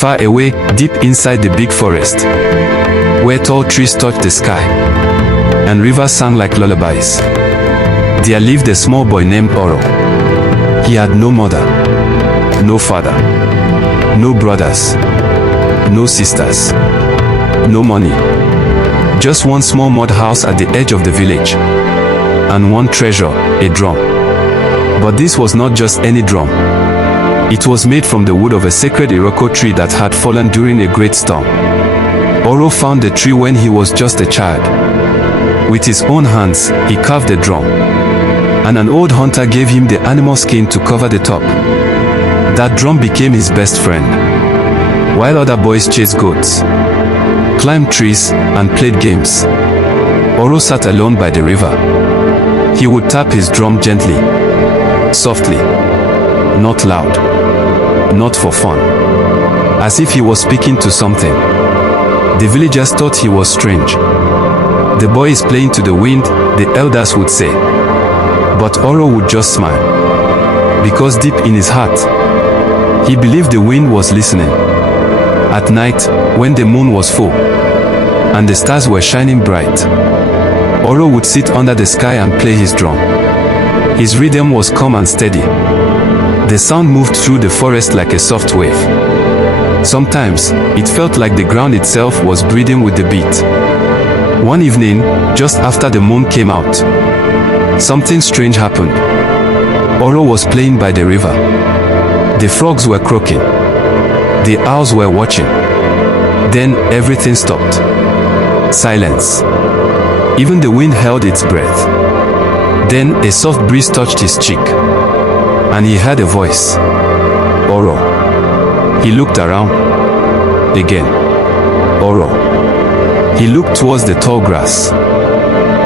Far away, deep inside the big forest, where tall trees touched the sky, and rivers sang like lullabies, there lived a small boy named Oro. He had no mother, no father, no brothers, no sisters, no money. Just one small mud house at the edge of the village, and one treasure, a drum. But this was not just any drum. It was made from the wood of a sacred iroko tree that had fallen during a great storm. Oro found the tree when he was just a child. With his own hands, he carved the drum, and an old hunter gave him the animal skin to cover the top. That drum became his best friend. While other boys chased goats, climbed trees, and played games, Oro sat alone by the river. He would tap his drum gently, softly, not loud, not for fun, as if he was speaking to something. The villagers thought he was strange. The boy is playing to the wind, the elders would say. But Oro would just smile, because deep in his heart, he believed the wind was listening. At night, when the moon was full, and the stars were shining bright, Oro would sit under the sky and play his drum. His rhythm was calm and steady. The sound moved through the forest like a soft wave. Sometimes, it felt like the ground itself was breathing with the beat. One evening, just after the moon came out, something strange happened. Oro was playing by the river. The frogs were croaking. The owls were watching. Then everything stopped. Silence. Even the wind held its breath. Then a soft breeze touched his cheek, and he heard a voice. Oro. He looked around. Again. Oro. He looked towards the tall grass.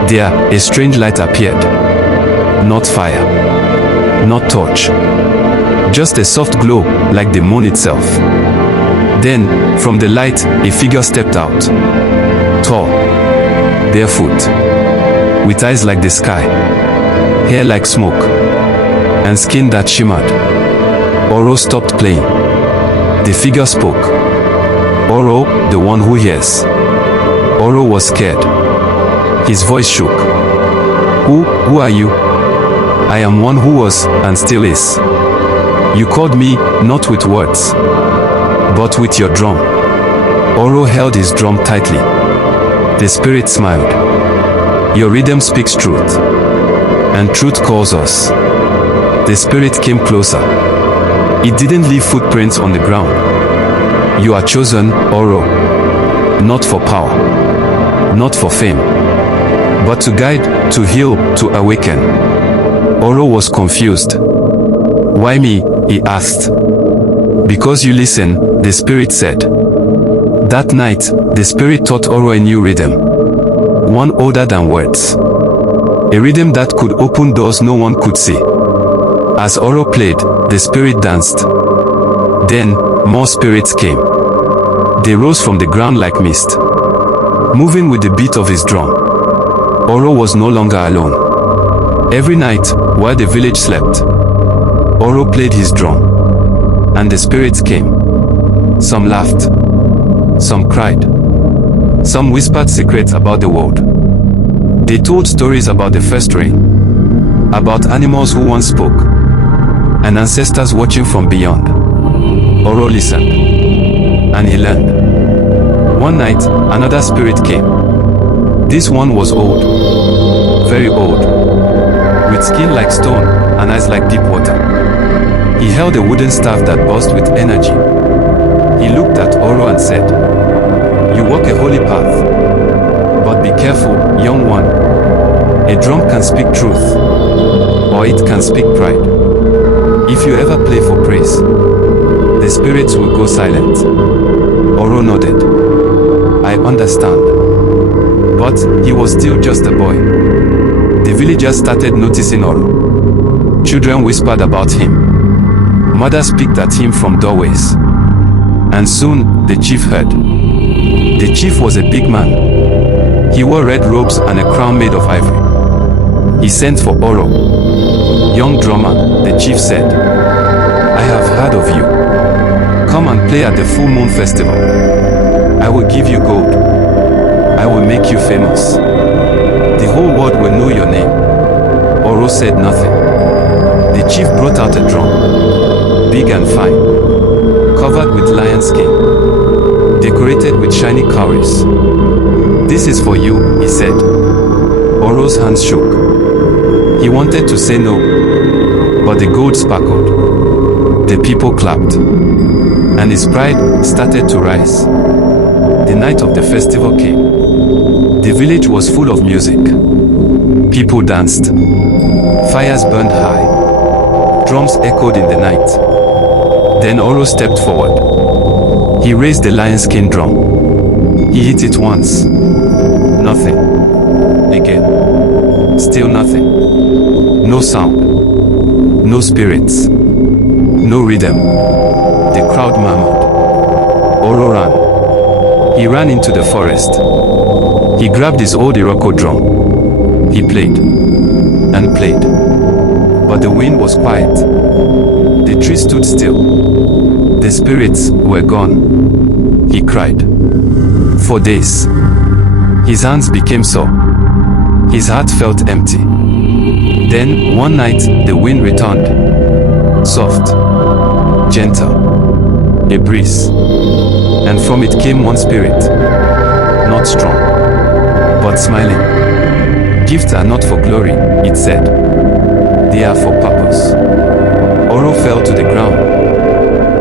There, a strange light appeared. Not fire. Not torch. Just a soft glow, like the moon itself. Then, from the light, a figure stepped out. Tall. Barefoot. With eyes like the sky. Hair like smoke. And skin that shimmered. Oro stopped playing. The figure spoke. Oro, the one who hears. Oro was scared. His voice shook. Who are you? I am one who was, and still is. You called me, not with words, but with your drum. Oro held his drum tightly. The spirit smiled. Your rhythm speaks truth, and truth calls us. The spirit came closer. It didn't leave footprints on the ground. You are chosen, Oro, not for power, not for fame, but to guide, to heal, to awaken. Oro was confused. Why me? He asked. Because you listen, the spirit said. That night, the spirit taught Oro a new rhythm. One older than words. A rhythm that could open doors no one could see. As Oro played, the spirit danced. Then, more spirits came. They rose from the ground like mist, moving with the beat of his drum. Oro was no longer alone. Every night, while the village slept, Oro played his drum, and the spirits came. Some laughed, some cried, some whispered secrets about the world. They told stories about the first rain, about animals who once spoke, and ancestors watching from beyond. Oro listened, and he learned. One night, another spirit came. This one was old, very old, with skin like stone and eyes like deep water. He held a wooden staff that buzzed with energy. He looked at Oro and said, "You walk a holy path, but be careful, young one. A drum can speak truth, or it can speak pride. If you ever play for praise, the spirits will go silent." Oro nodded. "I understand." But he was still just a boy. The villagers started noticing Oro. Children whispered about him. Mothers peeked at him from doorways. And soon, the chief heard. The chief was a big man. He wore red robes and a crown made of ivory. He sent for Oro. "Young drummer," the chief said, "I have heard of you. Come and play at the full moon festival. I will give you gold. I will make you famous. The whole world will know your name. Oro said nothing. The chief brought out a drum, big and fine, covered with lion skin, decorated with shiny cowries. This is for you, he said. Oro's hands shook. He wanted to say no, but the gold sparkled. The people clapped, and his pride started to rise. The night of the festival came. The village was full of music. People danced. Fires burned high. Drums echoed in the night. Then Oro stepped forward. He raised the lion-skin drum. He hit it once. Nothing. Again. Still nothing. No sound. No spirits. No rhythm. The crowd murmured. Oro ran. He ran into the forest. He grabbed his old iroko drum. He played and played, but the wind was quiet. The trees stood still. The spirits were gone. He cried. For days, his hands became sore. His heart felt empty. Then, one night, the wind returned. Soft, gentle, a breeze. And from it came one spirit, not strong, but smiling. Gifts are not for glory, it said. They are for purpose. Oro fell to the ground.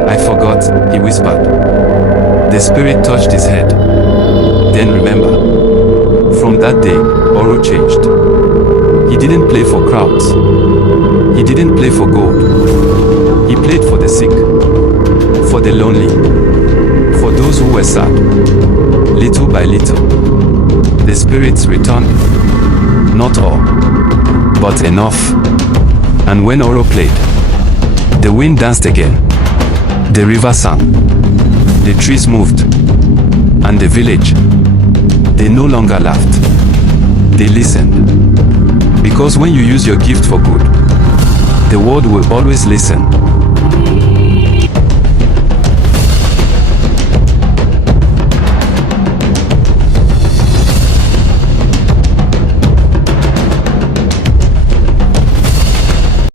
I forgot, he whispered. The spirit touched his head. Then remember. From that day, Oro changed. He didn't play for crowds. He didn't play for gold. He played for the sick, for the lonely, for those who were sad. Little by little, the spirits returned. Not all, but enough. And when Oro played, the wind danced again. The river sang. The trees moved. And the village, they no longer laughed. They listened. Because when you use your gift for good, the world will always listen.